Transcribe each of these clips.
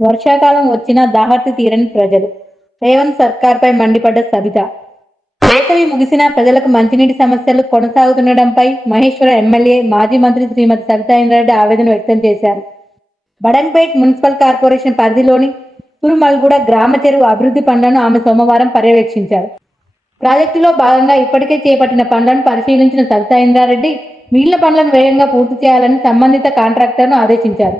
వర్షాకాలం వచ్చినా దాహర్తి తీరని ప్రజలు. రేవంత్ సర్కార్పై మండిపడ్డ సబిత. వేసవి ముగిసినా ప్రజలకు మంచినీటి సమస్యలు కొనసాగుతుండటంపై మహేశ్వర ఎమ్మెల్యే మాజీ మంత్రి శ్రీమతి సబితా ఇంద్రారెడ్డి ఆవేదన వ్యక్తం చేశారు. బడంపేట్ మున్సిపల్ కార్పొరేషన్ పరిధిలోని తురుమల్గూడ గ్రామ చెరువు అభివృద్ధి పనులను ఆమె సోమవారం పర్యవేక్షించారు. ప్రాజెక్టులో భాగంగా ఇప్పటికే చేపట్టిన పనులను పరిశీలించిన సబితా ఇంద్రారెడ్డి మిగిలిన పనులను వేగంగా పూర్తి చేయాలని సంబంధిత కాంట్రాక్టర్ను ఆదేశించారు.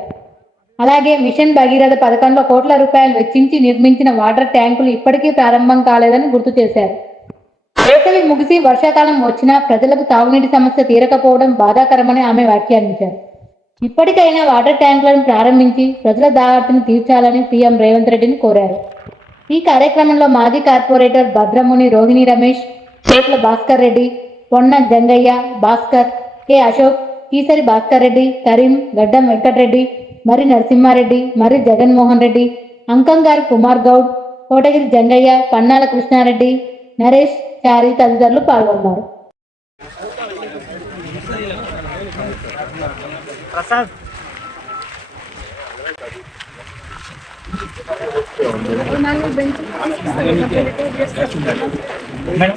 అలాగే మిషన్ భగీరథ పథకంలో కోట్ల రూపాయలు వెచ్చించి నిర్మించిన వాటర్ ట్యాంకులు ఇప్పటికీ ప్రారంభం కాలేదని గుర్తు చేశారు. వేసవి ముగిసి వర్షాకాలం వచ్చినా ప్రజలకు తాగునీటి సమస్య తీరకపోవడం బాధాకరమని ఆమె వ్యాఖ్యానించారు. ఇప్పటికైనా వాటర్ ట్యాంకులను ప్రారంభించి ప్రజల దాహార్తిని తీర్చాలని సీఎం రేవంత్ రెడ్డిని కోరారు. ఈ కార్యక్రమంలో మాజీ కార్పొరేటర్ భద్రముని రోహిణి రమేష్ చేట్ల భాస్కర్ రెడ్డి పొన్న జంగయ్య భాస్కర్ కె అశోక్ కీసరి భాస్కర్ రెడ్డి కరీం గడ్డం వెంకటరెడ్డి మరి నరసింహారెడ్డి మరి జగన్మోహన్ రెడ్డి అంకంగారి కుమార్ గౌడ్ కోటగిరి జంగయ్య పన్నాల కృష్ణారెడ్డి నరేష్ చారి తదితరులు పాల్గొన్నారు. ప్రసాద్. మేడం.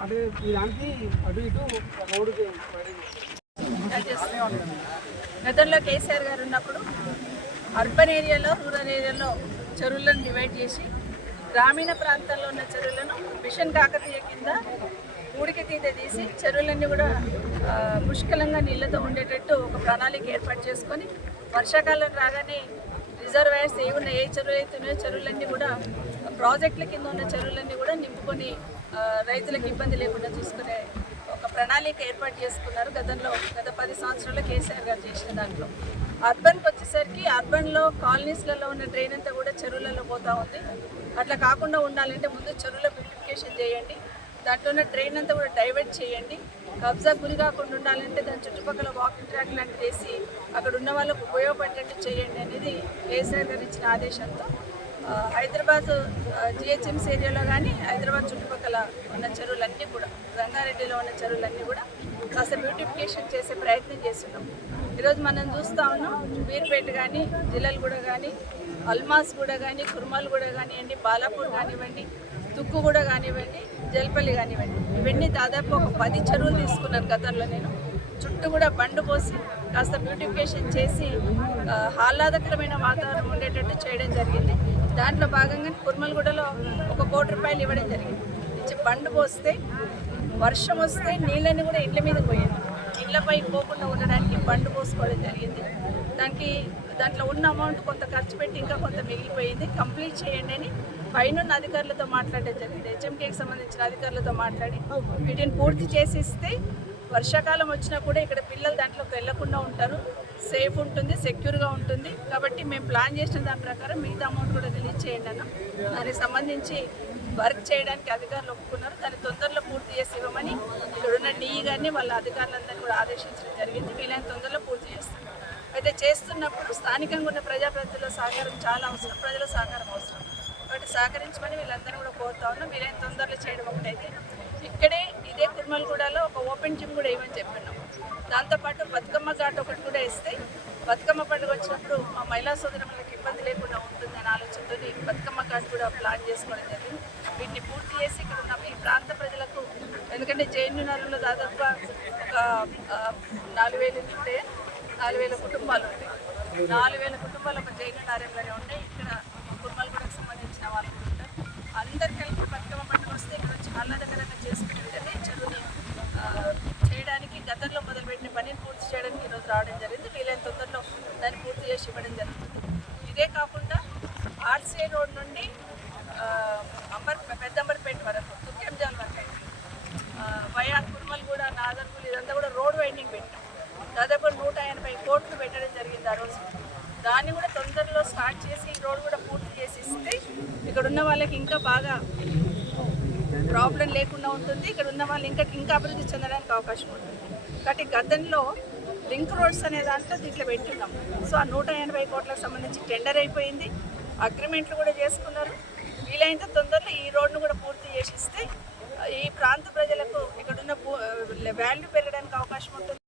అటు దానికి అటు ఇటు రోడ్డుకి చేస్తూనే గతంలో కేసీఆర్ గారు ఉన్నప్పుడు అర్బన్ ఏరియాలో రూరల్ ఏరియాలో చెరువులను డివైడ్ చేసి గ్రామీణ ప్రాంతాల్లో ఉన్న చెరువులను మిషన్ కాకతీయ కింద ఊడికి తీత తీసి చెరువులన్నీ కూడా పుష్కలంగా నీళ్ళతో ఉండేటట్టు ఒక ప్రణాళిక ఏర్పాటు చేసుకొని వర్షాకాలం రాగానే రిజర్వాయర్స్ ఏ ఉన్న ఏ చెరువులు అయితే ఉన్నాయో చెరువులన్నీ కూడా ప్రాజెక్టుల కింద ఉన్న చెరువులన్నీ కూడా నింపుకొని రైతులకు ఇబ్బంది లేకుండా చూసుకునే ఒక ప్రణాళిక ఏర్పాటు చేసుకున్నారు. గతంలో గత పది సంవత్సరాల్లో కేసీఆర్ గారు చేసిన దాంట్లో. అర్బన్కి వచ్చేసరికి అర్బన్లో కాలనీస్లలో ఉన్న డ్రైన్ అంతా కూడా చెరువులలో పోతూ ఉంది. అట్లా కాకుండా ఉండాలంటే ముందు చెరువుల బ్యూటిఫికేషన్ చేయండి. దాంట్లో ఉన్న డ్రైన్ అంతా కూడా డైవర్ట్ చేయండి. కబ్జా గురి కాకుండా ఉండాలంటే దాని చుట్టుపక్కల వాకింగ్ ట్రాక్ లాంటిది వేసి అక్కడ ఉన్న వాళ్ళకు ఉపయోగపడేటట్టు చేయండి అనేది కేసీఆర్ గారు ఇచ్చిన ఆదేశంతో. హైదరాబాద్ జిహెచ్ఎంసీ ఏరియాలో కానీ హైదరాబాద్ చుట్టుపక్కల ఉన్న చెరువులన్నీ కూడా రంగారెడ్డిలో ఉన్న చెరువులన్నీ కూడా కాస్త బ్యూటిఫికేషన్ చేసే ప్రయత్నం చేస్తున్నాం. ఈరోజు మనం చూస్తా ఉన్నాం వీర్పేట కానీ జిల్లలగూడ కానీ అల్మాస్ కూడా కానీ కుర్మాలు కూడా కానివ్వండి బాలాపూర్ కానివ్వండి తుక్కు కూడా కానివ్వండి జల్పల్లి కానివ్వండి ఇవన్నీ దాదాపు ఒక పది చెరువులు తీసుకున్నాను గతంలో నేను. చుట్టూ కూడా బండు పోసి కాస్త బ్యూటిఫికేషన్ చేసి ఆహ్లాదకరమైన వాతావరణం ఉండేటట్టు చేయడం జరిగింది. దాంట్లో భాగంగా కుర్మలగూడలో ఒక కోటి రూపాయలు ఇవ్వడం జరిగింది. ఇచ్చి బండ్ పోస్తే వర్షం వస్తే నీళ్ళని కూడా ఇండ్ల మీద పోయింది ఇళ్ళపై పోకుండా ఉండడానికి బండ్ పోసుకోవడం జరిగింది. దానికి దాంట్లో ఉన్న అమౌంట్ కొంత ఖర్చు పెట్టి ఇంకా కొంత మిగిలిపోయింది. కంప్లీట్ చేయండి అని పైనున్న అధికారులతో మాట్లాడడం జరిగింది. హెచ్ఎంకేకి సంబంధించిన అధికారులతో మాట్లాడి వీటిని పూర్తి చేసి ఇస్తే వర్షాకాలం వచ్చినా కూడా ఇక్కడ పిల్లలు దాంట్లోకి వెళ్ళకుండా ఉంటారు. సేఫ్ ఉంటుంది సెక్యూర్గా ఉంటుంది. కాబట్టి మేము ప్లాన్ చేసిన దాని ప్రకారం మిగతా అమౌంట్ కూడా రిలీజ్ చేయండి అన్న. దానికి సంబంధించి వర్క్ చేయడానికి అధికారులు ఒప్పుకున్నారు. దాన్ని తొందరలో పూర్తి చేసి ఇవ్వమని ఇక్కడున్న డిఈ గారిని వాళ్ళ అధికారులందరినీ కూడా ఆదేశించడం జరిగింది. వీళ్ళని తొందరలో పూర్తి చేస్తాం. అయితే చేస్తున్నప్పుడు స్థానికంగా ఉన్న ప్రజాప్రతినిధుల సహకారం చాలా అవసరం. ప్రజల సహకారం అవసరం. కాబట్టి సహకరించమని వీళ్ళందరూ కూడా కోరుతా ఉన్నాం. వీళ్ళని తొందరలో చేయడం ఒకటైతే. ఇక్కడే ఇదే కుర్మల్గూడలో ఒక ఓపెన్ జిమ్ కూడా ఏమని చెప్పినాం. దాంతోపాటు బతుకమ్మ ఘాట్ ఒకటి కూడా ఇస్తే బతుకమ్మ పండుగ వచ్చినప్పుడు మా మహిళా సోదరులకు ఇబ్బంది లేకుండా ఉంటుందనే ఆలోచనతో బతుకమ్మ ఘాట్ కూడా ప్లాన్ చేసుకోవడం జరిగింది. వీటిని పూర్తి చేసి ఇక్కడ ఉన్న ఈ ప్రాంత ప్రజలకు ఎందుకంటే జైన్యు నగరంలో దాదాపు ఒక నాలుగు వేలు ఉంటే నాలుగు వేల కుటుంబాలు ఉంటాయి. నాలుగు వేల కుటుంబాలు ఒక జైన్యు నగరంలోనే ఉంటాయి. ఇక్కడ కుర్మలగూడకు సంబంధించిన వాళ్ళు కూడా ఉంటారు అందరికీ కలిపి బతుకమ్మ పండుగ వస్తే ఇక్కడ చాలా దగ్గరంగా చేసుకునే విధంగా ఈ చెరువుని ఆ, చేయడానికి గతంలో మొదలుపెట్టిన పనిని పూర్తి చేయడానికి ఈరోజు రావడం జరిగింది. వీలైన తొందరలో దాన్ని పూర్తి చేసి ఇవ్వడం జరుగుతుంది. ఇదే కాకుండా ఆర్సీఐ రోడ్ నుండి అంబర్ పెద్దంబర్పేట వరకు తుక్కెంజాల్ వరకు అయితే వయా వయా కుర్మల్గూడ నాదర్పూల్ ఇదంతా కూడా రోడ్ వైండింగ్ పెట్టాం. దాదాపు నూట ఎనభై కోట్లు పెట్టడం జరిగింది ఆ రోజు. దాన్ని కూడా తొందరలో స్టార్ట్ చేసి ఈ రోడ్ కూడా పూర్తి చేసి ఇస్తే ఇక్కడ ఉన్న వాళ్ళకి ఇంకా బాగా ప్రాబ్లం లేకుండా ఉంటుంది. ఇక్కడ ఉన్న వాళ్ళు ఇంకా ఇంకా అభివృద్ధి చెందడానికి అవకాశం ఉంటుంది. కాబట్టి గతంలో లింక్ రోడ్స్ అనే దాంట్లో దీంట్లో పెట్టున్నాం. సో ఆ నూట ఎనభై కోట్లకు సంబంధించి టెండర్ అయిపోయింది. అగ్రిమెంట్లు కూడా చేసుకున్నారు. వీలైనంత తొందరలో ఈ రోడ్ను కూడా పూర్తి చేసిస్తే ఈ ప్రాంత ప్రజలకు ఇక్కడున్న వాల్యూ పెరగడానికి అవకాశం ఉంటుంది.